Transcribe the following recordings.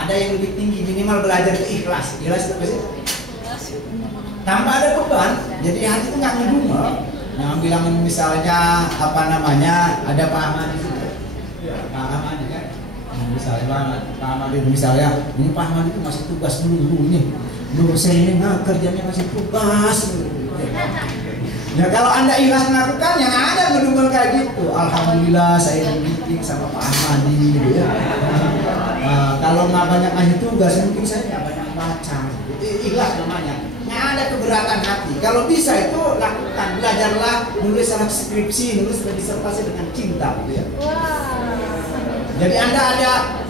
Ada yang lebih tinggi, minimal belajar itu ikhlas. Ikhlas itu apa sih? Tanpa ada beban, jadi hati itu nggak ngedumel. Yang bilang misalnya apa namanya, ada pahaman itu, pahaman kan? Misalnya pahaman itu misalnya, ini pahaman itu masih tugas dulu ini, dosen ini nggak kerjanya masih tugas. Ya kalau Anda ikhlas melakukan, yang ada ngedumel kayak gitu. Alhamdulillah saya meeting sama Pak Ahmadi gitu ya. Kalau nggak banyak ngasih tugas, mungkin saya nggak banyak baca. Ikhlas namanya. Nggak ada keberatan hati. Kalau bisa itu lakukan, belajarlah nulis anak skripsi, nulis disertasi dengan cinta, gitu ya. Jadi Anda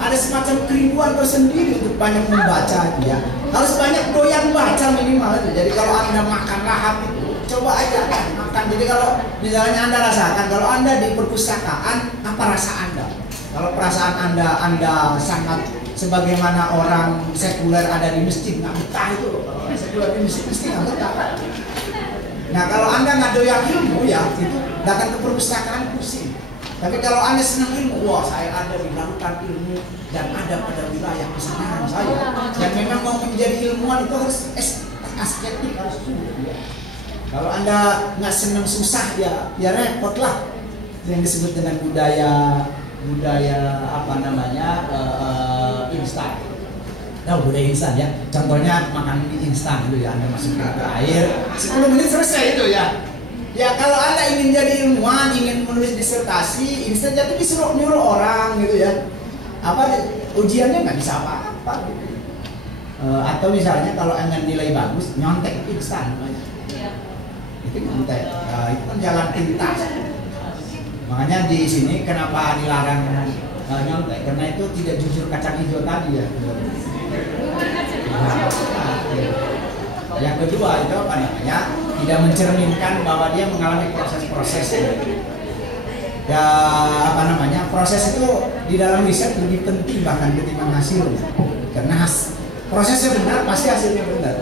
ada semacam kerinduan tersendiri untuk banyak membaca, gitu ya. Harus banyak doyan baca minimal itu. Jadi kalau Anda makan lahap itu, coba aja kan makan. Jadi kalau misalnya Anda rasakan, kalau Anda di perpustakaan, apa rasa Anda? Kalau perasaan Anda sangat sebagaimana orang sekuler ada di masjid, nggak betah itu. Kalau orang sekuler di masjid mesti nggak betah kan? Nah kalau Anda nggak doyan ilmu ya, itu datang ke perpustakaan pusing. Tapi kalau Anda senang ilmu, wah saya ada di lautan ilmu dan ada pada wilayah kesenangan saya. Dan memang mau menjadi ilmuwan itu harus estetik, harus sungguh ya. Kalau Anda nggak senang susah ya repot lah. Yang disebut dengan budaya apa namanya instan. Tahu budaya instan ya. Contohnya makan mie instan gitu ya. Anda masukkan ke air, 10 menit selesai itu ya. Ya kalau Anda ingin jadi ilmuwan, ingin menulis disertasi, instan jadi disuruh nyuruh orang gitu ya. Apa ujiannya nggak bisa apa-apa. Gitu. Atau misalnya kalau Anda nilai bagus, nyontek itu instan namanya. Itu nyontek. Itu kan jalan pintas. Makanya di sini kenapa dilarang nyontek? Karena itu tidak jujur kacang hijau tadi ya. Yang kedua itu apa namanya? Tidak mencerminkan bahwa dia mengalami proses-proses. Ya apa namanya? Proses itu di dalam riset lebih penting bahkan ketimbang hasilnya. Karena prosesnya benar pasti hasilnya benar.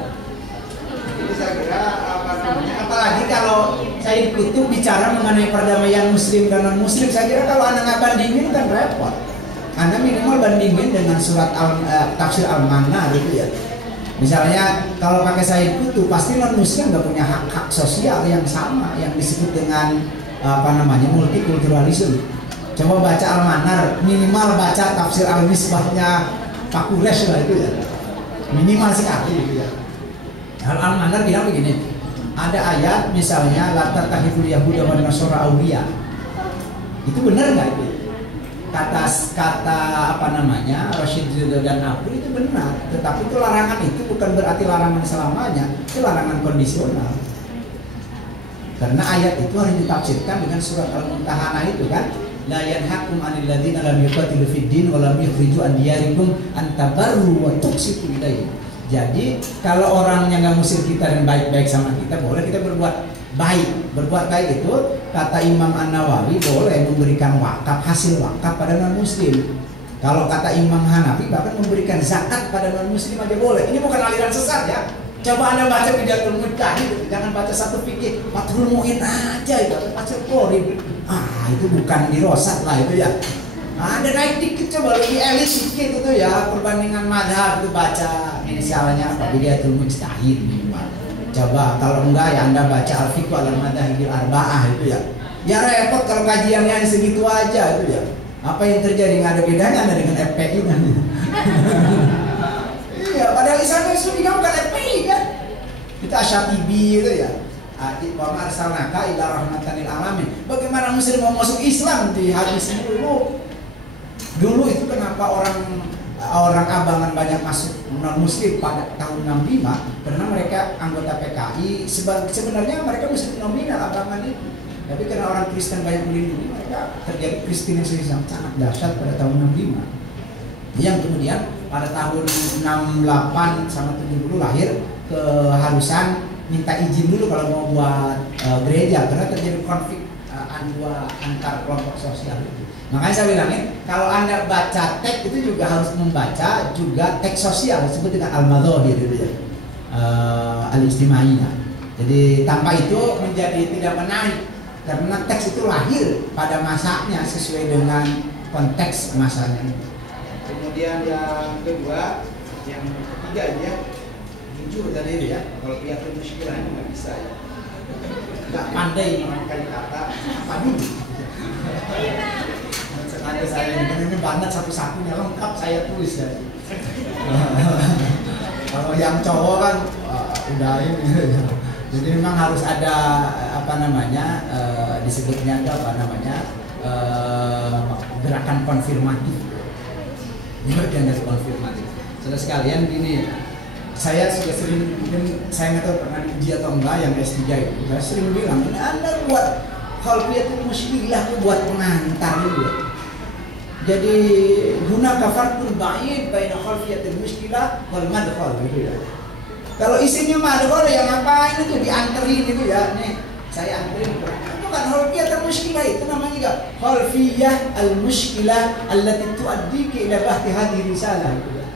Itu saya kira apa namanya? Apalagi kalau saya dikutuk bicara mengenai perdamaian muslim dan non muslim, saya kira kalau Anda nggak bandingin kan repot. Anda minimal bandingin dengan surat tafsir Al-Manna gitu ya. Misalnya kalau pakai Said Qutb pasti non muslim nggak punya hak sosial yang sama yang disebut dengan apa namanya multikulturalisme. Coba baca Al-Manar, minimal baca tafsir Al-Misbahnya Pak Quraisy lah itu ya. Minimal sekali gitu ya. Al-Manar bilang begini, ada ayat misalnya la tattakhidul yahuda wan nasara awliya. Itu benar nggak itu? Kata apa namanya Rashid Ridho dan Abu itu benar, tetapi itu larangan itu bukan berarti larangan selamanya, itu larangan kondisional. Karena ayat itu harus ditafsirkan dengan surat Al-Mumtahanah itu kan, la yanhakum 'anil ladzina lam yuqatilu fid din wa lam yukhriju an diyarikum an tabarru wa tuqsitu ilaihim. Jadi kalau orangnya nggak ngusir kita dan baik-baik sama kita, boleh kita berbuat baik. Berbuat baik itu kata Imam An-Nawawi boleh memberikan wakaf, hasil wakaf pada non muslim. Kalau kata Imam Hanafi bahkan memberikan zakat pada non muslim aja boleh. Ini bukan aliran sesat ya. Coba Anda baca Bidatul Mujtahid, jangan baca satu fikih Fathul Mu'in aja itu, baca Qorib. Itu bukan dirosat lah itu ya. Ada naik dikit, coba lebih elit sedikit itu ya, perbandingan madhab itu baca inisialnya apa, Bidatul Mujtahid minimal. Coba kalau enggak ya Anda baca Al-Fiqh al-Madhahibil Arba'ah itu ya. Ya repot kalau kajiannya segitu aja itu ya. Apa yang terjadi nggak ada bedanya Anda dengan FPI kan? Iya, padahal Islam itu juga bukan FPI kan? Itu Asyatibi itu ya. Wa ma arsalnaka illa rahmatan lil alamin. Bagaimana muslim mau masuk Islam di hadis dulu? Dulu itu kenapa orang abangan banyak masuk non muslim pada tahun 65 karena mereka anggota PKI sebenarnya mereka muslim nominal abangan itu, tapi karena orang Kristen banyak melindungi mereka terjadi kristenisasi yang sangat dahsyat pada tahun 65 yang kemudian pada tahun 68 sama 70 lahir keharusan minta izin dulu kalau mau buat gereja karena terjadi konflik antar kelompok sosial itu. Makanya saya bilangin, kalau Anda baca teks itu juga harus membaca juga teks sosial disebut dengan al-madhahir gitu ya. Al-istimaiyah. Jadi tanpa itu menjadi tidak menarik karena teks itu lahir pada masanya sesuai dengan konteks masanya. Kemudian yang kedua, yang ketiga ini ya, jujur tadi itu ya. Kalau piatul muskilah ini nggak bisa ya, nggak pandai merangkai kata apa dulu. Sengaja saya ini banget satu-satunya lengkap saya tulis ya. Kalau yang cowok kan udah ini. Jadi memang harus ada apa namanya disebutnya itu apa namanya gerakan konfirmatif. Ini bagian dari konfirmatif. Saudara sekalian gini, saya sudah sering, saya nggak tahu pernah diuji atau enggak yang S3 itu. Saya sering bilang, ini Anda buat khalfiyatul muskilah itu buat pengantar itu. Jadi guna kafartul ba'id baina khalfiyatul muskilah wal madkhal gitu ya. Kalau isinya madkhal yang ngapain itu dianterin gitu ya. Nih, saya anterin. Itu kan khalfiyatul muskilah itu namanya juga khalfiyah al muskilah allati tuaddi ila bahti hadhihi risalah gitu ya.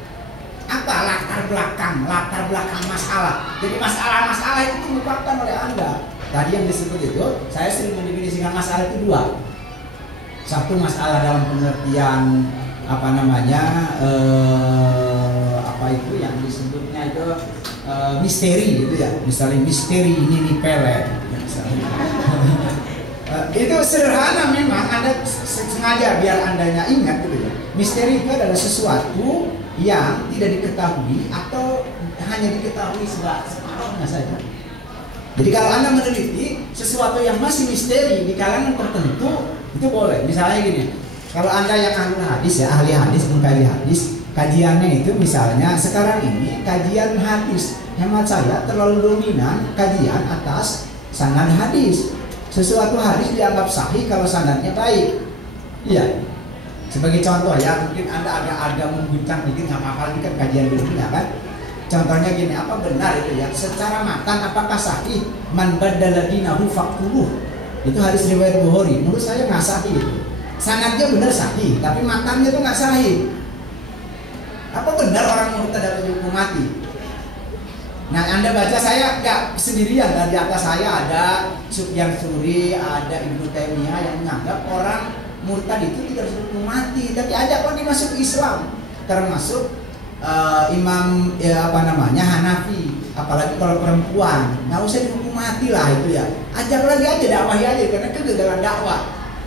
Apa latar belakang masalah. Jadi masalah-masalah itu diungkapkan oleh Anda. Tadi yang disebut itu, saya sering mendefinisikan masalah itu dua. Satu masalah dalam pengertian apa namanya apa itu yang disebutnya itu misteri gitu ya, misalnya misteri ini nih pelet itu sederhana memang, Anda sengaja biar Andanya ingat gitu ya. Misteri itu adalah sesuatu yang tidak diketahui atau hanya diketahui separuhnya saja. Jadi kalau Anda meneliti sesuatu yang masih misteri di kalangan tertentu, itu boleh. Misalnya gini, kalau Anda yang ahli hadis, mengkaji hadis, kajiannya itu misalnya sekarang ini kajian hadis, hemat saya terlalu dominan kajian atas sanad hadis. Sesuatu hadis dianggap sahih kalau sanadnya baik. Iya. Sebagai contoh ya, mungkin Anda agak mengguncang dikit, nggak apa-apa, ini kan kajian dulunya kan. Contohnya gini, apa benar itu ya? Secara matan apakah sahih? Man baddala dinahu faqtuluh. Itu hadis riwayat Bukhari. Menurut saya nggak sahih itu. Sanadnya benar sahih, tapi matannya itu nggak sahih. Apa benar orang murtad dapat dihukum mati? Nah, Anda baca, saya nggak sendirian. Dan di atas saya ada Sufyan Tsuri, ada Ibnu Taimiyah yang menganggap orang murtad itu tidak harus dihukum mati, tapi ada kok dimasuk Islam, termasuk imam ya, apa namanya Hanafi, apalagi kalau perempuan nggak usah dihukum mati lah itu ya, ajak lagi aja, dakwahi aja, karena kegagalan dakwah.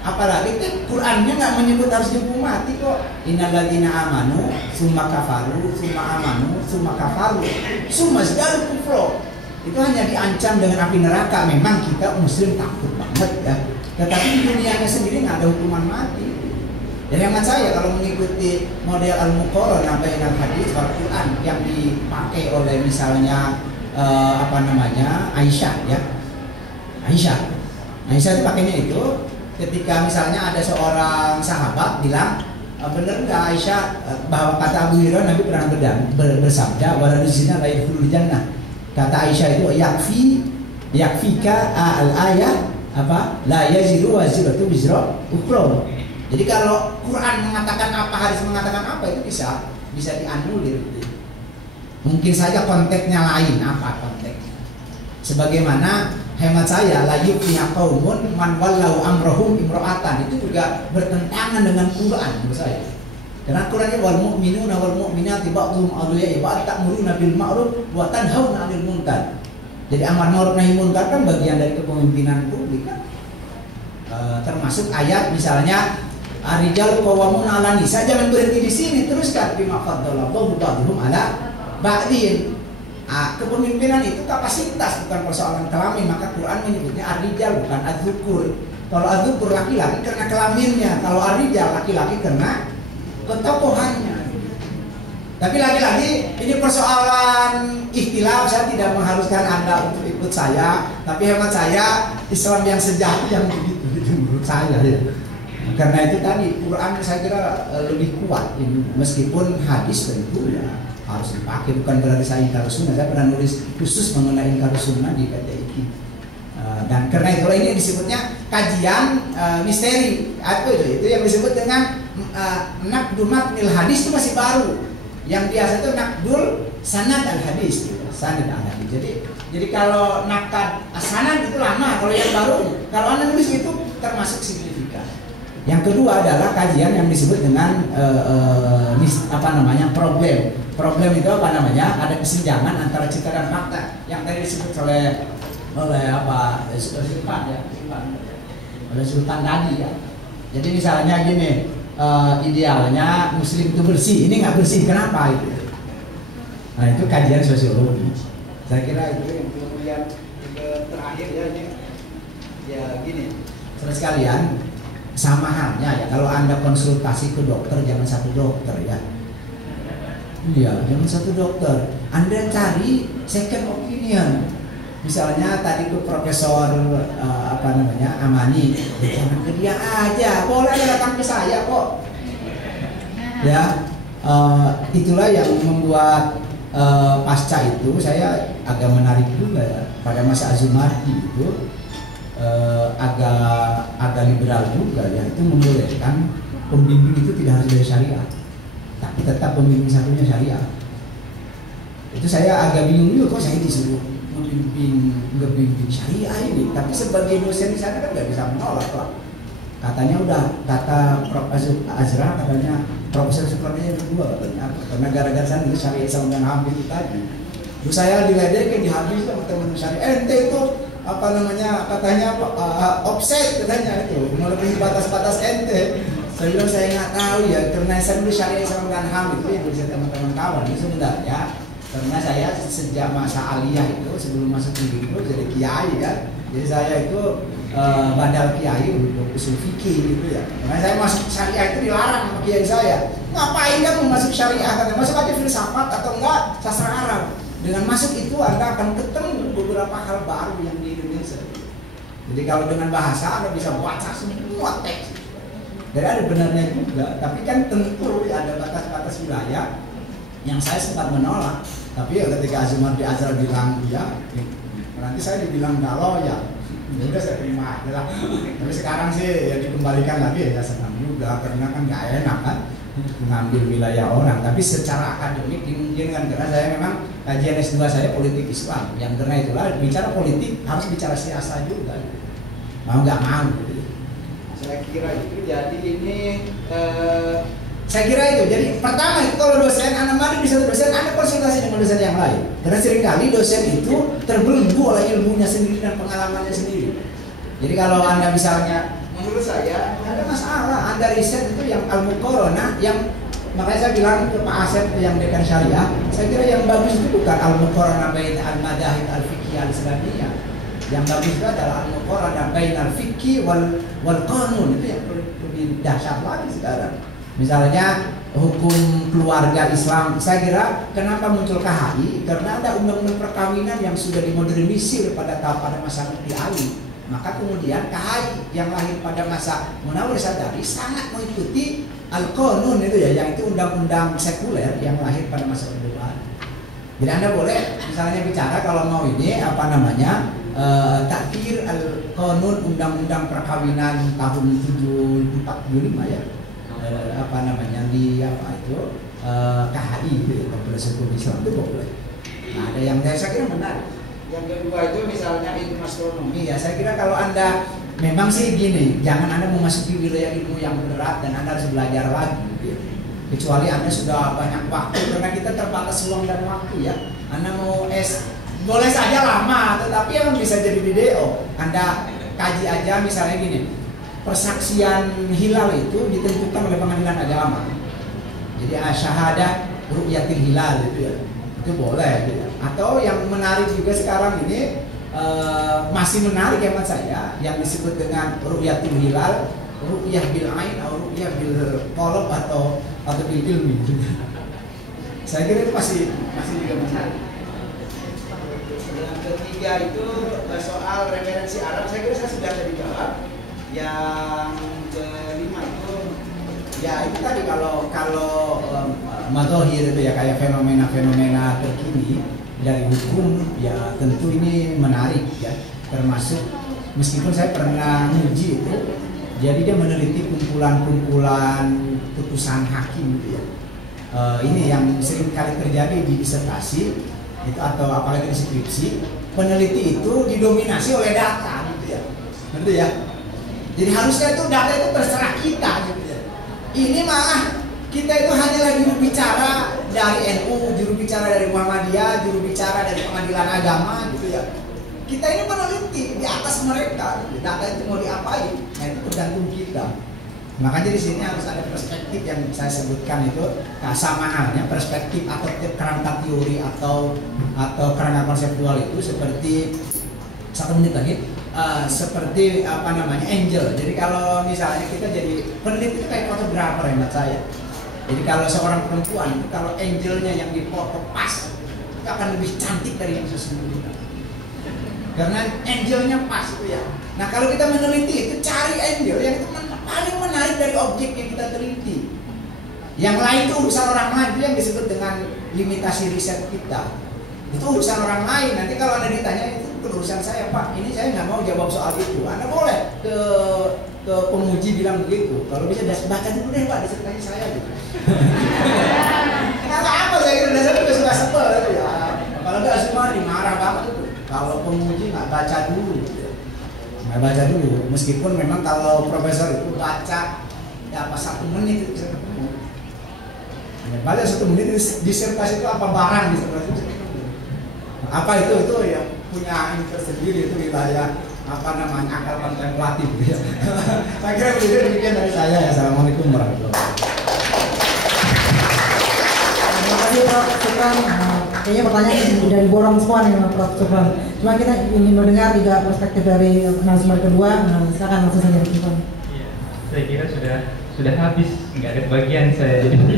Apalagi kan Qurannya nggak menyebut harus dihukum mati kok. Innalladzina amanu summa kafaru summa amanu summa kafaru summa zdaru kufra. Itu hanya diancam dengan api neraka. Memang kita muslim takut banget ya, tetapi di dunianya sendiri nggak ada hukuman mati. Dan hemat saya kalau mengikuti model al-muqarranah bainal hadis wal Quran yang dipakai oleh misalnya apa namanya Aisyah ya. Aisyah itu pakainya itu ketika misalnya ada seorang sahabat bilang, benar nggak Aisyah bahwa kata Abu Hurairah Nabi pernah bersabda waladul zina la yadkhulul jannah. Kata Aisyah itu yakfika al-ayah apa la yaziru waziratu bizra ukhra. Jadi kalau Quran mengatakan apa, hadis mengatakan apa, itu bisa dianulir. Mungkin saja konteksnya lain, apa konteksnya? Sebagaimana hemat saya, la yufliha qaumun man wallau amrahum imra'atan, itu juga bertentangan dengan Quran menurut saya. Karena Qurannya wal mu'minuna wal mu'minati ba'dhum awliya'i ba'd ta'muruna bil ma'ruf wa tanhauna 'anil munkar. Jadi amar ma'ruf nahi munkar kan bagian dari kepemimpinan publik kan. Termasuk ayat misalnya Ar-rijal qawwamun 'alan nisa, jangan berhenti di sini, teruskan bima faddalallahu ba'dhum 'ala ba'din. Kepemimpinan itu kapasitas, bukan persoalan kelamin, maka Quran menyebutnya ar-rijal bukan az-zukur. Kalau az-zukur laki-laki karena kelaminnya, kalau ar-rijal laki-laki karena ketokohannya. Tapi lagi-lagi ini persoalan ikhtilaf, saya tidak mengharuskan Anda untuk ikut saya, tapi hemat saya Islam yang sejati yang begitu menurut saya ya. Karena itu tadi Quran saya kira lebih kuat ini, meskipun hadis tentu ya harus dipakai, bukan berarti saya ingkar sunnah. Saya pernah nulis khusus mengenai ingkar sunnah di KTIK. Dan karena itu ini disebutnya kajian misteri atau itu yang disebut dengan naqdul matnil hadis, itu masih baru. Yang biasa itu naqdul sanad al hadis, sanad al hadis. Jadi kalau naqad sanad itu lama, kalau yang baru, kalau Anda nulis itu termasuk signifikan. Yang kedua adalah kajian yang disebut dengan problem itu apa namanya, ada kesenjangan antara cerita dan fakta yang tadi disebut oleh Sultan tadi ya. Jadi misalnya gini, idealnya Muslim itu bersih, ini nggak bersih, kenapa itu? Nah itu kajian sosiologi. Saya kira itu yang kemudian terakhir ya ini. Ya gini, saudara sekalian, sama halnya ya kalau Anda konsultasi ke dokter, jangan satu dokter ya. Iya, jangan satu dokter. Anda cari second opinion. Misalnya tadi ke Profesor Amani, jangan ke dia aja, boleh datang ke saya kok. Ya, itulah yang membuat pasca itu saya agak menarik juga ya. Pada masa Azumardi itu agak liberal juga ya, itu membolehkan pembimbing itu tidak harus dari syariah, tapi tetap pembimbing satunya syariah. Itu saya agak bingung juga, kok saya disuruh ngebimbing syariah ini, tapi sebagai dosen di sana kan nggak bisa menolak lah. Katanya udah, kata Prof. Azra katanya Profesor Sukarno kedua katanya, karena gara-gara sana itu syariah Islam dan HAM itu tadi. Terus saya diledekin, dihabis sama teman syariah, ente itu katanya offset katanya itu, melebihi batas-batas ente. Saya bilang saya nggak tahu ya, karena saya dulu syariah Islam dan HAM itu yang bisa teman-teman kawan itu sebenarnya. Karena saya sejak masa aliyah itu, sebelum masuk di itu jadi kiai kan, jadi saya itu badal kiai untuk usul fikih gitu ya. Karena saya masuk syariah itu dilarang sama kiai saya. Ngapain kamu masuk syariah? Katanya masuk aja filsafat atau enggak sastra Arab. Dengan masuk itu Anda akan ketemu beberapa hal baru yang di Indonesia. Jadi kalau dengan bahasa Anda bisa baca semua teks. Jadi ada benarnya juga, tapi kan tentu ada batas-batas wilayah yang saya sempat menolak. Tapi ya ketika Azumardi Azra bilang ya, nanti saya dibilang kalau ya udah saya terima aja lah. Tapi sekarang sih ya dikembalikan lagi ya senang juga, karena kan nggak enak kan mengambil wilayah orang. Tapi secara akademik dimungkinkan, karena saya memang kajian S2 saya politik Islam, yang karena itulah bicara politik harus bicara siasa juga, mau nggak mau. Saya kira itu, jadi ini saya kira itu. Jadi pertama itu kalau dosen, Anda mari di satu dosen, Anda konsultasi dengan dosen yang lain. Karena seringkali dosen itu terbelenggu oleh ilmunya sendiri dan pengalamannya sendiri. Jadi kalau Anda misalnya, menurut saya ada masalah, Anda riset itu yang al-muqaranah, yang makanya saya bilang ke Pak Asep yang dekan syariah, saya kira yang bagus itu bukan al-muqaranah bain al-madahib al-fiqhiyah al-islamiyah. Yang bagus itu adalah al-muqaranah bain al-fiqhi wal qanun, itu yang lebih dahsyat lagi sekarang. Misalnya hukum keluarga Islam, saya kira kenapa muncul KHI? Karena ada undang-undang perkawinan yang sudah dimodernisir pada masa Mufti Ali. Maka kemudian KHI yang lahir pada masa Munawwir Sadari sangat mengikuti Al-Qanun itu ya, yang itu undang-undang sekuler yang lahir pada masa Orde Baru. Jadi Anda boleh misalnya bicara kalau mau ini takdir Al-Qanun, undang-undang perkawinan tahun 745 ya. KHI itu ya, Kompleks Hukum Islam itu boleh. Nah, ada yang saya kira menarik. Yang kedua itu misalnya ilmu astronomi ya, saya kira kalau Anda memang sih gini, jangan Anda memasuki wilayah ilmu yang berat dan Anda harus belajar lagi gitu. Kecuali Anda sudah banyak waktu, karena kita terbatas ruang dan waktu ya. Anda mau boleh saja lama, tetapi yang bisa jadi video. Anda kaji aja misalnya gini, persaksian hilal itu ditentukan oleh pengadilan agama. Jadi syahadah ru'yatil hilal itu ya, itu boleh gitu. Atau yang menarik juga sekarang ini masih menarik hemat saya, yang disebut dengan ru'yatil hilal, ru'yah bil ain atau ru'yah bil qalb atau bil ilmi. Saya kira itu masih juga menarik. Yang ketiga itu soal referensi Arab, saya kira saya sudah tadi jawab. Yang kelima itu ya itu tadi, kalau madhahir itu ya, kayak fenomena-fenomena terkini dari hukum ya, tentu ini menarik ya, termasuk meskipun saya pernah uji itu, jadi dia meneliti kumpulan-kumpulan putusan hakim gitu ya. Ini yang sering kali terjadi di disertasi itu atau apalagi di skripsi, peneliti itu didominasi oleh data gitu ya, ngerti ya. Jadi harusnya itu data itu terserah kita gitu ya. Ini malah kita itu hanyalah juru bicara dari NU, juru bicara dari Muhammadiyah, juru bicara dari pengadilan agama gitu ya. Kita ini peneliti di atas mereka. Data itu mau diapain? Nah, itu tergantung kita. Makanya di sini harus ada perspektif yang saya sebutkan itu sama halnya perspektif atau kerangka teori atau kerangka konseptual itu seperti 1 menit lagi. Seperti apa namanya angel. Jadi kalau misalnya kita jadi peneliti itu kayak fotografer hemat saya. Jadi kalau seorang perempuan itu kalau angelnya yang dipoto pas itu akan lebih cantik dari yang sesungguhnya. Karena angelnya pas itu ya. Nah kalau kita meneliti itu cari angel yang itu paling menarik dari objek yang kita teliti. Yang lain itu urusan orang lain, itu yang disebut dengan limitasi riset kita. Itu urusan orang lain. Nanti kalau Anda ditanya itu urusan saya, Pak, ini saya nggak mau jawab soal itu. Anda boleh ke penguji bilang begitu. Kalau bisa baca dulu deh Pak, disertasi saya gitu. Kenapa apa saya kira dasar itu suka sebel itu ya. Kalau nggak semua dimarah banget itu. Kalau penguji nggak baca dulu, gitu. Nggak baca dulu. Meskipun memang kalau profesor itu baca ya apa 1 menit itu bisa ketemu. Baca 1 menit disertasi itu apa barang disertasi itu. Apa itu yang punya ini tersendiri itu wilayah apa namanya akal kontemplatif ya. Saya kira begitu, demikian dari saya ya. Assalamualaikum warahmatullahi wabarakatuh. Terima kasih Prof. Supran. Kayaknya pertanyaan dari borong semua nih Prof. Supran. Cuma kita ingin mendengar juga perspektif dari narasumber kedua. Silakan langsung saja Supran. Iya, saya kira sudah habis, nggak ada bagian saya jadi.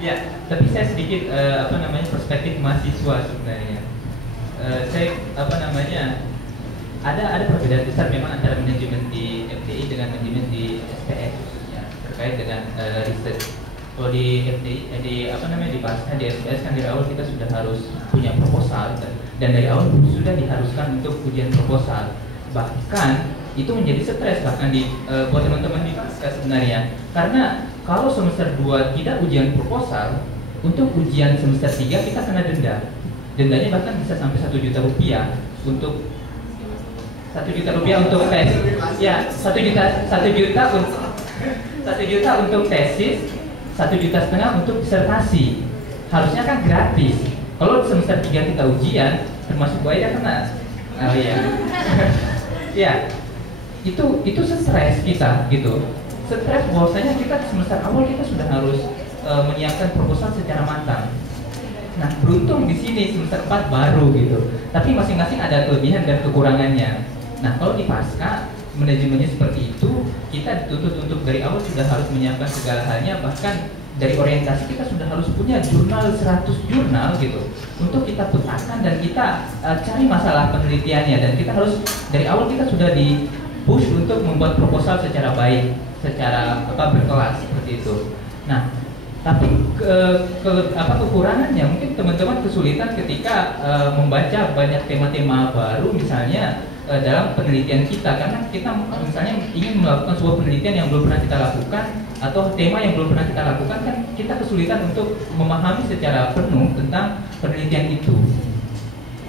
Ya, tapi saya sedikit perspektif mahasiswa sebenarnya. Saya ada perbedaan besar memang antara manajemen di FTI dengan manajemen di SPS ya, terkait dengan riset. Kalau di FTI di bahasnya di SPS kan dari awal kita sudah harus punya proposal dan dari awal sudah diharuskan untuk ujian proposal. Bahkan itu menjadi stres bahkan buat teman-teman di pasca sebenarnya. Karena kalau semester 2 tidak ujian proposal, untuk ujian semester 3 kita kena denda. Dendanya bahkan bisa sampai 1 juta rupiah untuk 1 juta rupiah untuk tes. Ya, 1 juta untuk tesis, 1,5 juta untuk disertasi. Harusnya kan gratis. Kalau semester 3 kita ujian, termasuk buaya kena. Oh iya. Ya, itu stres kita gitu. Stres bahwasanya kita semester awal kita sudah harus menyiapkan proposal secara matang. Nah, beruntung di sini semester 4 baru gitu. Tapi masing-masing ada kelebihan dan kekurangannya. Nah, kalau di pasca manajemennya seperti itu, kita dituntut untuk dari awal sudah harus menyiapkan segala halnya, bahkan dari orientasi kita sudah harus punya jurnal 100 jurnal gitu untuk kita petakan dan kita cari masalah penelitiannya, dan kita harus dari awal kita sudah di push untuk membuat proposal secara baik, secara berkelas seperti itu. Nah, tapi kekurangannya mungkin teman-teman kesulitan ketika membaca banyak tema-tema baru misalnya dalam penelitian kita, karena kita misalnya ingin melakukan sebuah penelitian yang belum pernah kita lakukan atau tema yang belum pernah kita lakukan, kan kita kesulitan untuk memahami secara penuh tentang penelitian itu.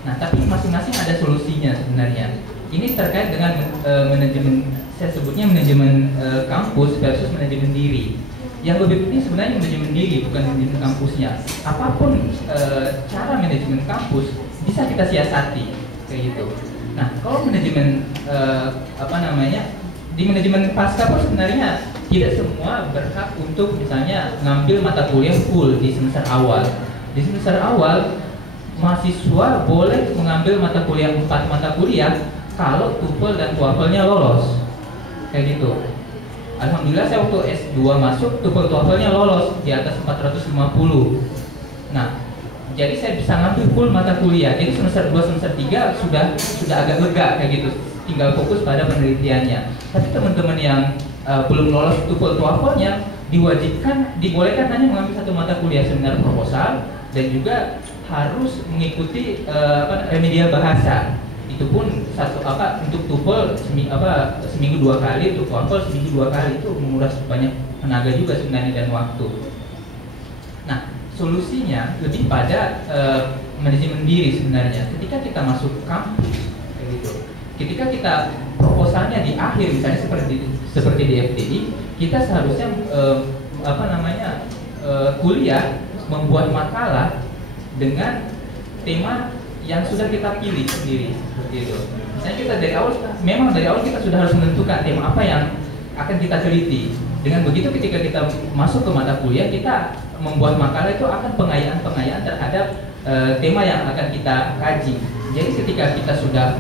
Nah, tapi masing-masing ada solusinya sebenarnya. Ini terkait dengan manajemen, saya sebutnya manajemen kampus versus manajemen diri. Yang lebih penting sebenarnya manajemen diri, bukan manajemen kampusnya. Apapun cara manajemen kampus bisa kita siasati kayak gitu. Nah, kalau manajemen di manajemen pasca pun sebenarnya tidak semua berhak untuk misalnya ngambil mata kuliah full di semester awal. Di semester awal mahasiswa boleh mengambil mata kuliah 4 mata kuliah kalau TOEFL dan TOEFL-nya lolos. Kayak gitu. Alhamdulillah saya waktu S2 masuk TOEFL TOEFL-nya lolos di atas 450. Nah, jadi saya bisa ngambil full mata kuliah. Jadi semester 2 semester 3 sudah agak lega kayak gitu. Tinggal fokus pada penelitiannya. Tapi teman-teman yang belum lolos TOEFL TOEFL-nya dibolehkan hanya mengambil 1 mata kuliah seminar proposal dan juga harus mengikuti remedial bahasa. Itu pun untuk TOEFL seminggu 2 kali, untuk TOEFL seminggu 2 kali, itu menguras banyak tenaga juga sebenarnya dan waktu. Nah, solusinya lebih pada manajemen diri sebenarnya. Ketika kita masuk kampus kayak gitu, ketika kita proposal proposalnya di akhir, misalnya seperti di FTI, kita seharusnya kuliah membuat makalah dengan tema yang sudah kita pilih sendiri, seperti itu. Misalnya kita dari awal kita sudah harus menentukan tema apa yang akan kita teliti. Dengan begitu ketika kita masuk ke mata kuliah, kita membuat makalah itu akan pengayaan terhadap tema yang akan kita kaji. Jadi ketika kita sudah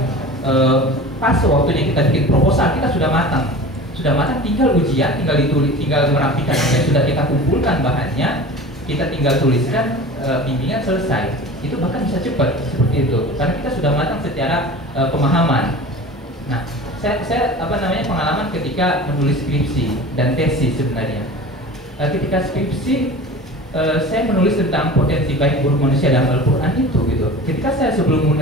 pas waktunya kita bikin proposal, kita sudah matang, tinggal ujian, tinggal ditulis, tinggal merapikan apa yang sudah kita kumpulkan bahannya, kita tinggal tuliskan, bimbingan selesai. Itu bahkan bisa cepat seperti itu, karena kita sudah matang secara pemahaman. Nah, saya pengalaman ketika menulis skripsi dan tesis sebenarnya. Ketika skripsi, saya menulis tentang potensi baik buruk manusia dalam Al-Quran itu gitu. Ketika saya sebelum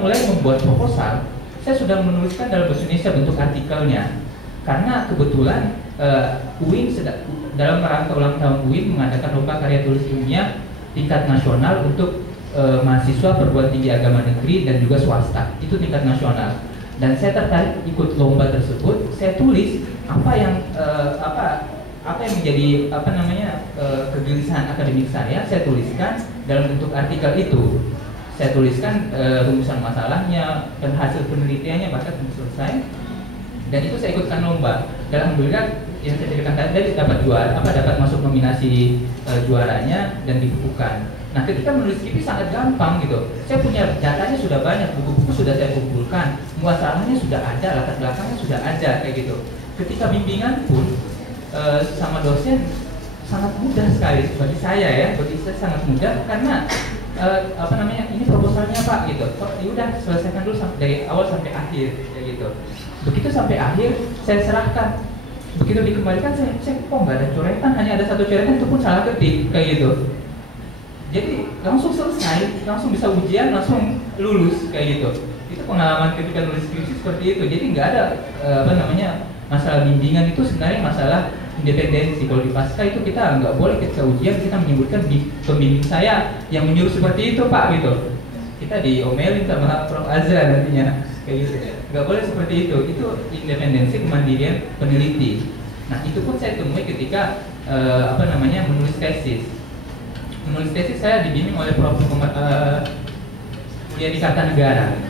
mulai membuat proposal, saya sudah menuliskan dalam bahasa Indonesia bentuk artikelnya. Karena kebetulan UIN dalam rangka ulang tahun UIN mengadakan lomba karya tulis ilmiah tingkat nasional untuk mahasiswa perguruan tinggi agama negeri dan juga swasta. Itu tingkat nasional. Dan saya tertarik ikut lomba tersebut. Saya tulis apa yang menjadi kegelisahan akademik saya tuliskan dalam bentuk artikel itu. Saya tuliskan rumusan masalahnya dan hasil penelitiannya bahkan selesai. Dan itu saya ikutkan lomba. Dan alhamdulillah yang saya ceritakan tadi dapat masuk nominasi juaranya dan dibukukan. Nah, ketika menulis skripsi sangat gampang gitu. Saya punya datanya sudah banyak, buku-buku sudah saya kumpulkan, masalahnya sudah ada, latar belakangnya sudah ada kayak gitu. Ketika bimbingan pun sama dosen sangat mudah sekali bagi saya ya, bagi saya sangat mudah karena ini proposalnya Pak gitu. Udah selesaikan dulu dari awal sampai akhir kayak gitu. Begitu sampai akhir saya serahkan. Begitu dikembalikan saya cek kok nggak ada coretan, hanya ada satu coretan itu pun salah ketik kayak gitu. Jadi langsung selesai, langsung bisa ujian, langsung lulus kayak gitu. Itu pengalaman ketika nulis skripsi seperti itu. Jadi nggak ada masalah bimbingan itu sebenarnya masalah independensi. Kalau di pasca itu kita nggak boleh ketika ujian kita menyebutkan pembimbing saya yang menyuruh seperti itu Pak gitu. Kita diomelin sama Prof. Azra nantinya kayak gitu. Nggak boleh seperti itu. Itu independensi, kemandirian peneliti. Nah itu pun saya temui ketika menulis tesis. Menulis tesis saya dibimbing oleh Prof. Mulyadi Kartanegara.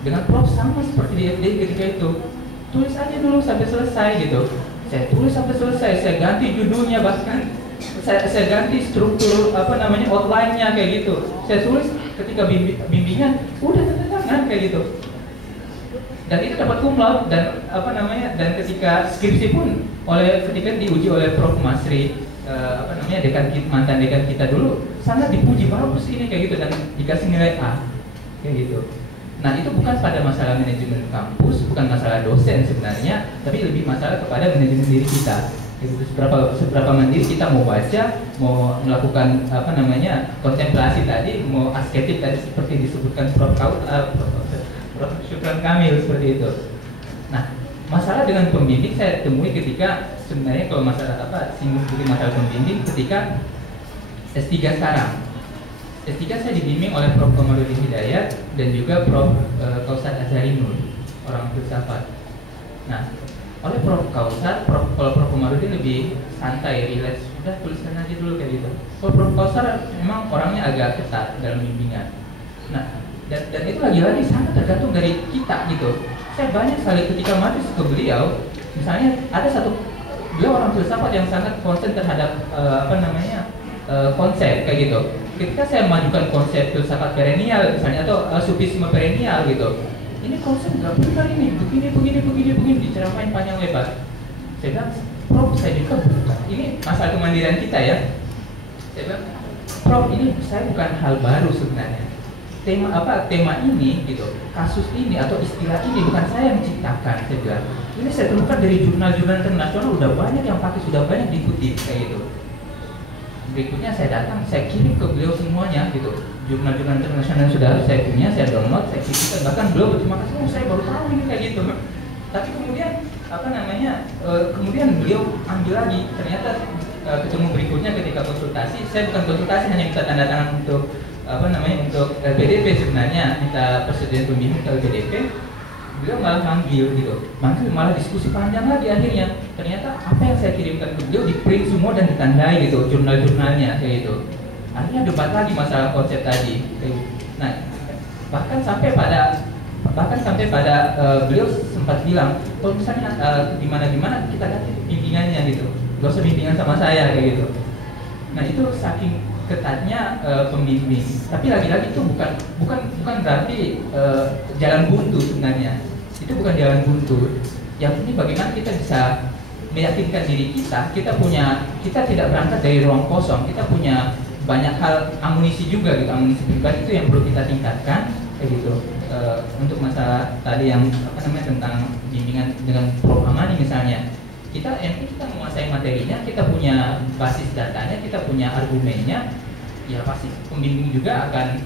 Dengan Prof sama seperti di FD ketika itu. Tulis aja dulu sampai selesai gitu. Saya tulis sampai selesai, saya ganti judulnya bahkan saya ganti struktur outline-nya kayak gitu. Saya tulis ketika bimbingan udah tanda tangan kayak gitu. Dan itu dapat cum laude dan ketika skripsi pun ketika diuji oleh Prof. Masri mantan dekan kita dulu sangat dipuji, bagus ini kayak gitu dan dikasih nilai A kayak gitu. Nah itu bukan pada masalah manajemen kampus, bukan masalah dosen sebenarnya, tapi lebih masalah kepada manajemen diri kita. Seberapa mandiri kita mau baca, mau melakukan kontemplasi tadi, mau asketik tadi seperti disebutkan Prof. Syukran Kamil seperti itu. Nah masalah dengan pembimbing saya temui ketika sebenarnya kalau masalah singgung sedikit masalah pembimbing ketika S3 sekarang. S3 saya dibimbing oleh Prof. Komarudin Hidayat dan juga Prof. Kausar Azharinul, orang filsafat. Nah, oleh Prof. Kausar, kalau Prof. Komarudin lebih santai, relax, udah tuliskan aja dulu kayak gitu. Kalau Prof. Kausar memang orangnya agak ketat dalam bimbingan. Nah, dan itu lagi-lagi sangat tergantung dari kita gitu. Saya banyak sekali ketika maju ke beliau, misalnya ada beliau orang filsafat yang sangat konsen terhadap konsep kayak gitu. Ketika saya majukan konsep filsafat perennial misalnya atau sufisme perennial gitu, ini konsep nggak benar ini, begini diceramain panjang lebar. Saya bilang, Prof, saya juga bukan. Ini masalah kemandirian kita ya. Saya bilang, Prof, ini saya bukan hal baru sebenarnya. Tema ini gitu, kasus ini atau istilah ini bukan saya yang ciptakan. Saya bilang, ini saya temukan dari jurnal-jurnal internasional, udah banyak yang pakai, sudah banyak dikutip kayak gitu. Berikutnya saya datang, saya kirim ke beliau semuanya gitu. Jurnal-jurnal internasional sudah saya punya, saya download, saya kirimkan. Bahkan beliau berterima kasih, saya baru tahu ini kayak gitu. Tapi kemudian kemudian beliau ambil lagi. Ternyata ketemu berikutnya ketika konsultasi, saya bukan konsultasi hanya minta tanda tangan untuk untuk LPDP sebenarnya, minta persetujuan pembimbing ke LPDP. beliau malah manggil gitu, malah diskusi panjang lagi akhirnya. Ternyata apa yang saya kirimkan ke beliau di print semua dan ditandai gitu, jurnal-jurnalnya kayak gitu. Akhirnya debat lagi masalah konsep tadi. Nah, bahkan sampai pada beliau sempat bilang, kalau misalnya gimana kita ganti bimbingannya gitu, gak usah bimbingan sama saya kayak gitu. Nah itu saking ketatnya pembimbing. Tapi lagi-lagi itu bukan berarti jalan buntu sebenarnya. Itu bukan jalan buntu. Yang ini bagaimana kita bisa meyakinkan diri kita tidak berangkat dari ruang kosong. Kita punya banyak hal amunisi juga gitu, amunisi pribadi itu yang perlu kita tingkatkan kayak gitu. Untuk masalah tadi yang tentang bimbingan dengan Prof Amani misalnya, kita menguasai materinya, kita punya basis datanya, kita punya argumennya, ya pasti pembimbing juga akan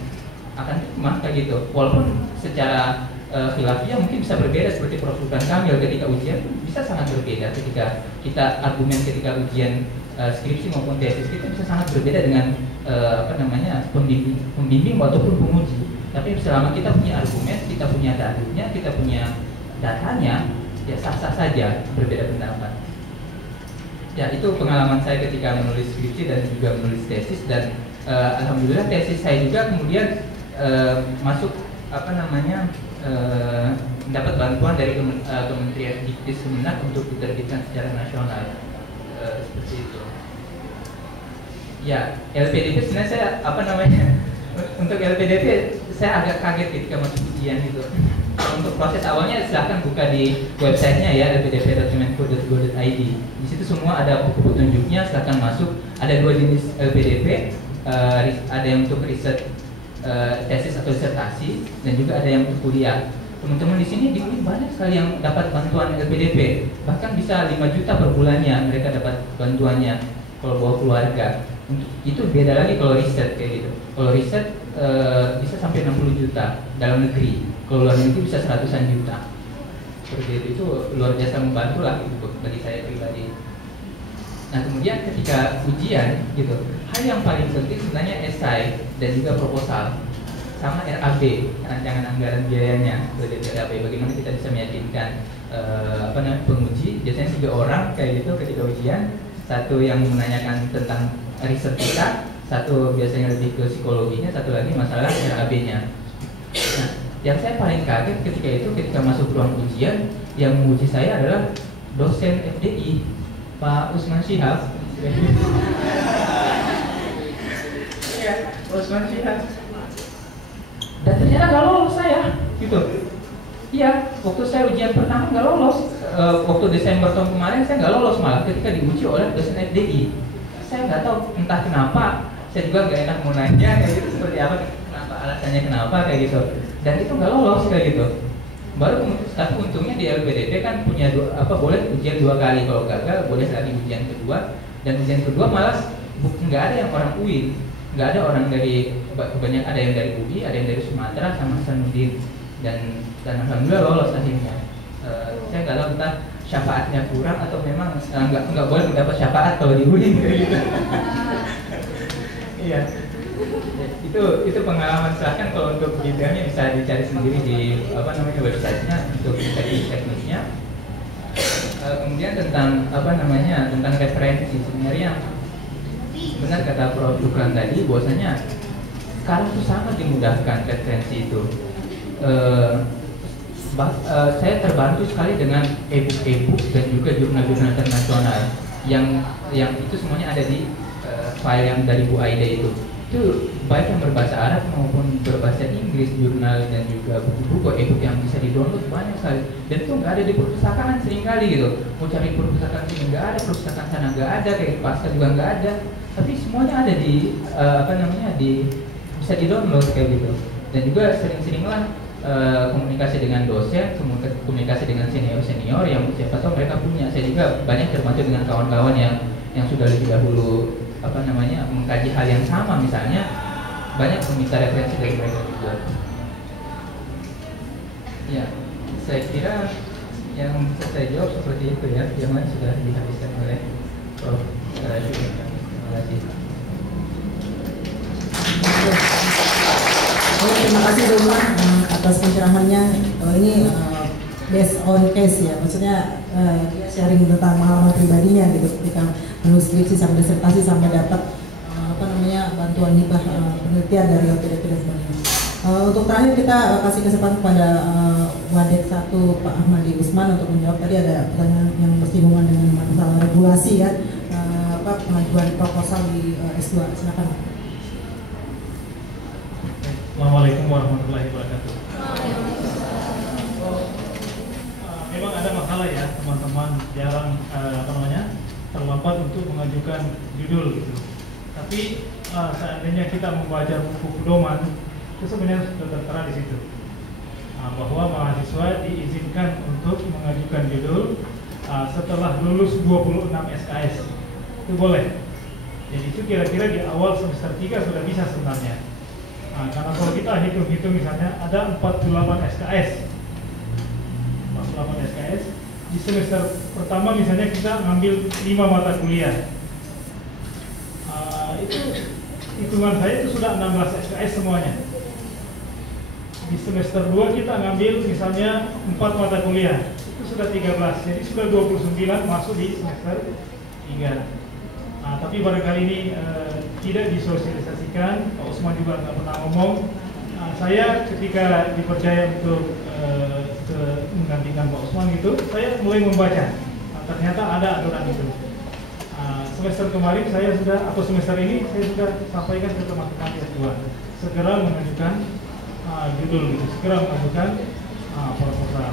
terima kayak gitu. Walaupun secara khilafiyah mungkin bisa berbeda seperti Prof Sultan Kamil ketika ujian bisa sangat berbeda ketika kita argumen ketika ujian skripsi maupun tesis kita bisa sangat berbeda dengan pembimbing ataupun penguji. Tapi selama kita punya argumen, kita punya dalilnya, kita punya datanya, ya sah-sah saja berbeda pendapat. Ya itu pengalaman saya ketika menulis skripsi dan juga menulis tesis, dan alhamdulillah tesis saya juga kemudian masuk mendapat bantuan dari Kementerian Diktis Kemenak untuk diterbitkan secara nasional, seperti itu. Ya LPDP sebenarnya saya untuk LPDP saya agak kaget ketika masuk ujian itu. Untuk proses awalnya silahkan buka di websitenya ya, lpdp.kemenko.go.id. Di situ semua ada buku petunjuknya, silahkan masuk. Ada 2 jenis LPDP, ada yang untuk riset tesis atau disertasi, dan juga ada yang untuk kuliah. Teman-teman di sini di UIN banyak sekali yang dapat bantuan LPDP, bahkan bisa 5 juta per bulannya mereka dapat bantuannya kalau bawa keluarga. Itu beda lagi kalau riset kayak gitu. Kalau riset bisa sampai 60 juta dalam negeri, kalau luar negeri bisa 100-an juta. Seperti itu luar biasa membantu lah gitu bagi saya pribadi. Nah kemudian ketika ujian gitu, hal yang paling penting sebenarnya esai dan juga proposal sama RAB, rancangan anggaran biayanya. RAB bagaimana kita bisa meyakinkan penguji, biasanya 3 orang kayak gitu ketika ujian. Satu yang menanyakan tentang riset kita, satu biasanya lebih ke psikologinya, satu lagi masalah RAB-nya. Nah, yang saya paling kaget ketika masuk ruang ujian, yang menguji saya adalah dosen FDI, Pak Usman Syihab. Iya, Usman Syihab. Dan ternyata nggak lolos saya, gitu. Iya, waktu saya ujian pertama nggak lolos. Waktu Desember tahun kemarin saya nggak lolos malah ketika diuji oleh dosen FDI. Saya nggak tahu entah kenapa. Saya juga nggak enak mau nanya kayak gitu seperti apa, kenapa alasannya kenapa kayak gitu. Dan itu nggak lolos kayak gitu. Tapi untungnya di LPDP kan punya boleh ujian 2 kali, kalau gagal boleh lagi ujian kedua. Dan ujian kedua malah nggak ada yang orang UIN, nggak ada orang dari banyak, ada yang dari UI, ada yang dari Sumatera sama Hasanuddin, dan alhamdulillah lolos akhirnya. Saya nggak tahu entah syafaatnya kurang atau memang nggak boleh mendapat syafaat kalau di UIN kayak gitu. Iya, itu pengalaman. Silahkan kalau untuk bidangnya bisa dicari sendiri di websitenya untuk teknisnya. Kemudian tentang tentang referensi, sebenarnya benar kata Prof Dukran tadi bahwasanya sekarang itu sangat dimudahkan referensi itu. Saya terbantu sekali dengan e-book dan juga jurnal-jurnal internasional yang itu semuanya ada di file yang dari Bu Aida itu baik yang berbahasa Arab maupun berbahasa Inggris, jurnal dan juga buku-buku e-book yang bisa di-download banyak sekali. Dan itu nggak ada di perpustakaan seringkali gitu. Mau cari perpustakaan sini nggak ada, perpustakaan sana nggak ada, kayak pasar juga nggak ada. Tapi semuanya ada di bisa di-download kayak gitu. Dan juga sering-seringlah komunikasi dengan dosen, komunikasi dengan senior-senior yang siapa tahu mereka punya. Saya juga banyak terbantu dengan kawan-kawan yang sudah lebih dahulu mengkaji hal yang sama, misalnya banyak meminta referensi dari mereka juga. Ya, saya kira yang bisa saya jawab seperti itu ya. Yang lain sudah dihabiskan oleh Prof. Syukur. Terima kasih. Terima kasih Doma atas pencerahannya. Ini based on case ya, maksudnya dia sharing tentang pengalaman pribadinya gitu ketika menulis skripsi sampai disertasi sampai dapat bantuan hibah penelitian dari LPDP dan sebagainya. Untuk terakhir kita kasih kesempatan kepada Wadet 1 Pak Ahmadi Usman untuk menjawab. Tadi ada pertanyaan yang bersinggungan dengan masalah regulasi ya, pengajuan proposal di S2. Silakan. Assalamualaikum warahmatullahi wabarakatuh. Memang ada masalah ya teman-teman, jarang terlambat untuk mengajukan judul gitu. Tapi seandainya kita membaca buku pedoman itu sebenarnya sudah tertera di situ bahwa mahasiswa diizinkan untuk mengajukan judul setelah lulus 26 SKS itu boleh. Jadi itu kira-kira di awal semester 3 sudah bisa sebenarnya. Karena kalau kita hitung-hitung misalnya ada 48 SKS di semester pertama misalnya kita ngambil 5 mata kuliah. Itu hitungan saya itu sudah 16 SKS semuanya. Di semester 2 kita ngambil misalnya 4 mata kuliah, itu sudah 13, jadi sudah 29 masuk di semester 3. Tapi barangkali ini tidak disosialisasikan, Pak Usman juga nggak pernah ngomong. Saya ketika dipercaya untuk menggantikan Pak Usman itu, saya mulai membaca. Ternyata ada aturan itu. Semester kemarin saya sudah, atau semester ini saya sudah sampaikan ke teman-teman S2 segera mengajukan judul gitu, segera mengajukan proposal.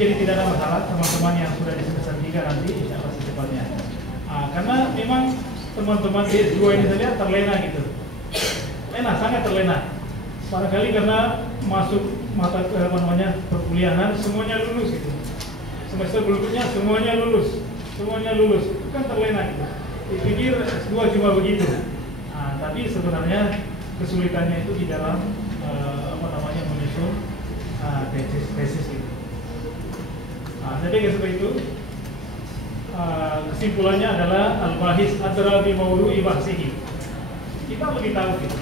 Jadi tidak ada masalah teman-teman yang sudah di semester 3 nanti insya Allah secepatnya. Karena memang teman-teman di S2 ini saja terlena gitu, sangat terlena. Barangkali karena masuk mata perkuliahan semuanya lulus gitu. Semester berikutnya semuanya lulus, itu kan terlena gitu. Dipikir S2 cuma begitu. Tapi sebenarnya kesulitannya itu di dalam menyusun tesis gitu. Jadi seperti itu. Kesimpulannya adalah al-bahis adra bi mawdu'i bahsihi. Kita lebih tahu gitu.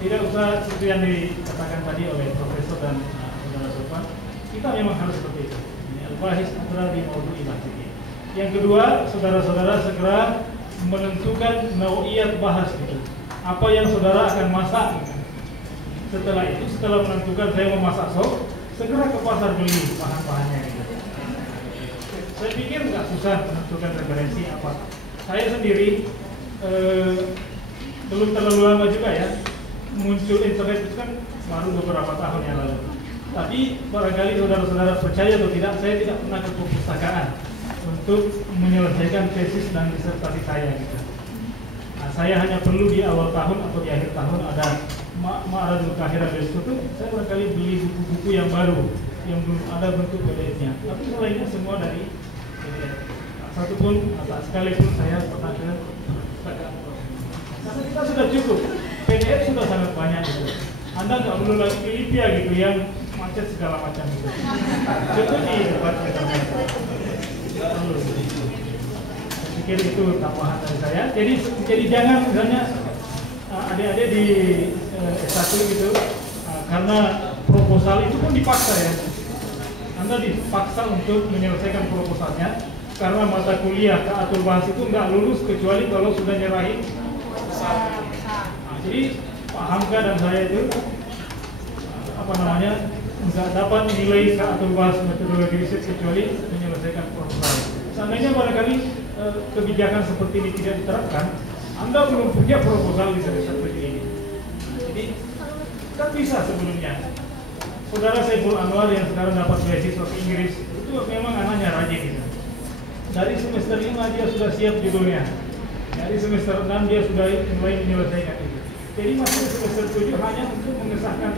Tidak usah seperti yang dikatakan tadi oleh Profesor dan Saudara Sofan. Kita memang harus seperti itu. Al-bahis adra bi mawdu'i bahsihi. Yang kedua, saudara-saudara segera menentukan nau'iyat bahas gitu. Apa yang saudara akan masak gitu. Setelah itu, setelah menentukan saya mau masak sop, segera ke pasar beli bahan-bahannya gitu. Saya pikir nggak susah menentukan referensi apa. Saya sendiri belum terlalu lama juga ya muncul internet itu kan baru beberapa tahun yang lalu. Tapi barangkali saudara-saudara percaya atau tidak, saya tidak pernah ke perpustakaan untuk menyelesaikan tesis dan disertasi saya gitu. Saya hanya perlu di awal tahun atau di akhir tahun ada Ma'aradul Qahirah Institute, saya barangkali beli buku-buku yang baru yang belum ada bentuk PDF-nya. Tapi selainnya semua dari PDF. Satupun tak sekalipun saya pernah ke perpustakaan. Karena kita sudah cukup, PDF sudah sangat banyak gitu. Anda nggak perlu lagi Wikipedia gitu yang macet segala macam gitu. Cukup di tempat internet. Saya pikir itu tambahan dari saya. Jadi jangan misalnya adik-adik di S1 gitu, karena proposal itu pun dipaksa ya. Anda dipaksa untuk menyelesaikan proposalnya karena mata kuliah Ta'atul Bahas itu nggak lulus kecuali kalau sudah nyerahin. Jadi Pak Hamka dan saya itu nggak dapat nilai Ta'atul Bahas metodologi riset kecuali menyelesaikan proposal. Seandainya barangkali kebijakan seperti ini tidak diterapkan, Anda belum punya proposal di semester ini. Jadi kan bisa sebelumnya. Saudara Saiful Anwar yang sekarang dapat beasiswa ke Inggris itu memang anaknya rajin gitu. Dari semester 5 dia sudah siap judulnya. Dari semester 6 dia sudah mulai menyelesaikan itu. Jadi masih semester 7 hanya untuk mengesahkan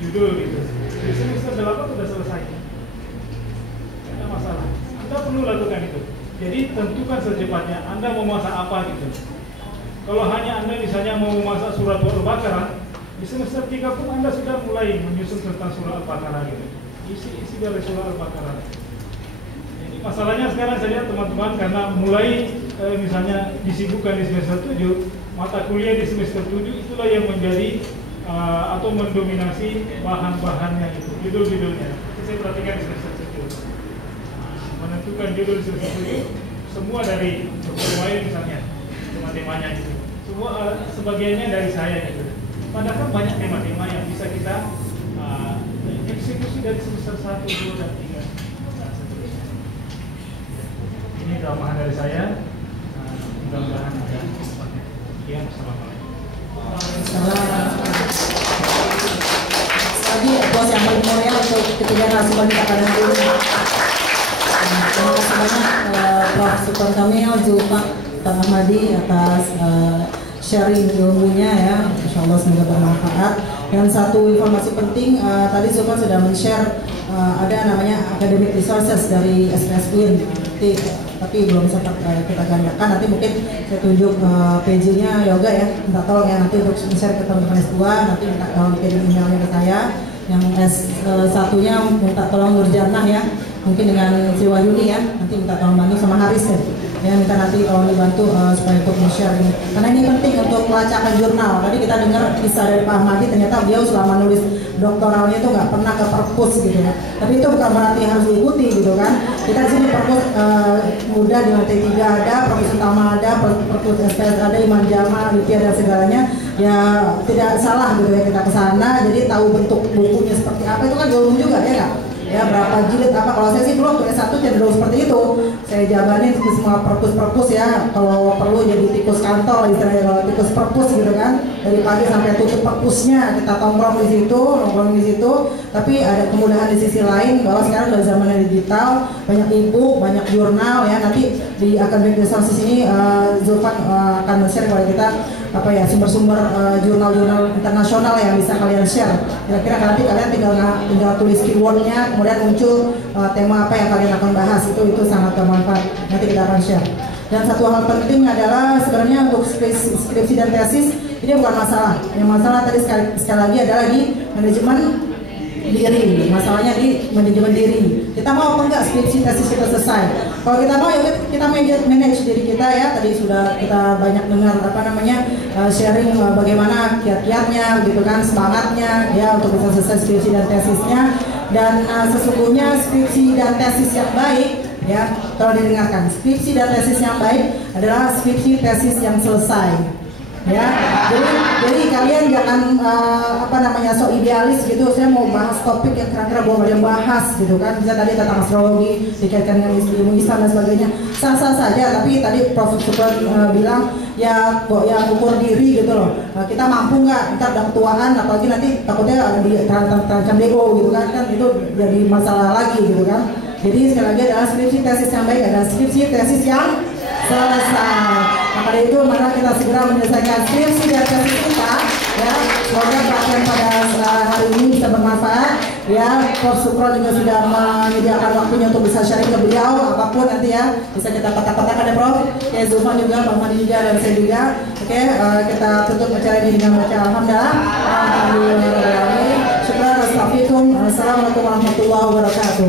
judul gitu. Di semester 8 sudah selesai. Tidak ada masalah. Anda perlu lakukan itu. Jadi tentukan secepatnya Anda mau masak apa gitu. Kalau hanya Anda misalnya mau masak surat Al-Baqarah, di semester 3 pun Anda sudah mulai menyusun tentang surah Al-Baqarah gitu. Isi dari surah Al-Baqarah. Jadi masalahnya sekarang saya lihat teman-teman karena mulai misalnya disibukkan di semester 7, mata kuliah di semester 7 itulah yang menjadi atau mendominasi bahan-bahannya itu, judul-judulnya. Saya perhatikan di semester 7. Menentukan judul semester 7, semua dari Dr. Wail misalnya, tema-temanya gitu. Semua sebagiannya dari saya gitu. Padahal banyak tema-tema yang bisa kita eksekusi dari semester 1, 2, dan 3. Nah, seterusnya. Ini tambahan dari saya. Mudah-mudahan ada manfaatnya. Sekian, assalamualaikum. Lagi bos yang paling mulia untuk ketiga narasumber kita pada hari ini. Terima kasih banyak Prof. Sultan Kamil, Zulfa Ahmadi atas sharing ilmunya ya. Insya Allah semoga bermanfaat. Dan satu informasi penting, tadi Zulfa sudah men-share ada namanya academic resources dari SPS UIN. Tapi belum sempat kita gandakan. Nanti mungkin saya tunjuk page-nya Yoga ya, minta tolong ya nanti untuk share ke teman-teman S2, nanti minta tolong kirim emailnya ke saya. Yang S1-nya minta tolong Nurjanah ya, mungkin dengan si Wahyuni ya, nanti minta tolong bantu sama Haris ya, minta nanti tolong dibantu supaya untuk share ini, karena ini penting untuk melacakan jurnal. Tadi kita dengar kisah dari Pak Ahmadi, ternyata beliau selama nulis doktoralnya itu nggak pernah ke perpus gitu ya, tapi itu bukan berarti harus diikuti gitu kan. Kita di sini perpus muda di lantai 3 ada, perpus utama ada, perpus SPS ada, Iman Jama, Lipia dan segalanya ya, tidak salah gitu ya kita ke sana, jadi tahu bentuk bukunya seperti apa, itu kan ilmu juga ya nggak? Ya berapa jilid apa, kalau saya sih dulu waktu S1 cenderung seperti itu, saya jabanin ke semua perpus-perpus ya, kalau perlu jadi tikus kantor istilahnya, kalau tikus perpus gitu kan, dari pagi sampai tutup perpusnya kita nongkrong di situ. Tapi ada kemudahan di sisi lain bahwa sekarang udah zamannya digital, banyak e-book, banyak jurnal ya, nanti di academic resources ini Zulfan akan men-share kepada kita apa ya, sumber-sumber jurnal-jurnal internasional yang bisa kalian share. Kira-kira nanti kalian tinggal tulis keywordnya, kemudian muncul tema apa yang kalian akan bahas, itu sangat bermanfaat. Nanti kita akan share. Dan satu hal penting adalah sebenarnya untuk skripsi dan tesis ini bukan masalah. Yang masalah tadi sekali lagi adalah di manajemen diri, masalahnya di manajemen diri. Kita mau apa enggak skripsi tesis kita selesai? Kalau kita mau ya kita manage diri kita ya. Tadi sudah kita banyak dengar sharing bagaimana kiat-kiatnya gitu kan, semangatnya ya untuk bisa selesai skripsi dan tesisnya. Dan sesungguhnya skripsi dan tesis yang baik ya, kalau didengarkan, skripsi dan tesis yang baik adalah skripsi tesis yang selesai. Ya, jadi kalian jangan sok idealis gitu. Saya mau bahas topik yang kira-kira boleh kalian bahas gitu kan. Bisa tadi tentang astrologi, dikaitkan dengan ilmu Islam dan sebagainya, sah-sah saja. Tapi tadi Prof. Sultan bilang ya ukur diri gitu loh. Kita mampu nggak? Ntar udah ketuaan, apalagi nanti takutnya terancam DO gitu kan itu jadi masalah lagi gitu kan. Jadi sekali lagi adalah skripsi tesis yang baik adalah skripsi tesis yang selesai. Maka dari itu mari kita segera menyelesaikan skripsi dan tesis kita ya. Semoga pelatihan pada hari ini bisa bermanfaat ya. Prof. Sukron juga sudah menyediakan waktunya untuk bisa sharing ke beliau apapun nanti ya, bisa kita kotak-kotakan ya Prof. Ya Zulfan juga, Bang Madi juga, dan saya juga. Oke, kita tutup acara ini dengan baca alhamdulillah. Alhamdulillah. Syukur. Assalamualaikum warahmatullahi wabarakatuh.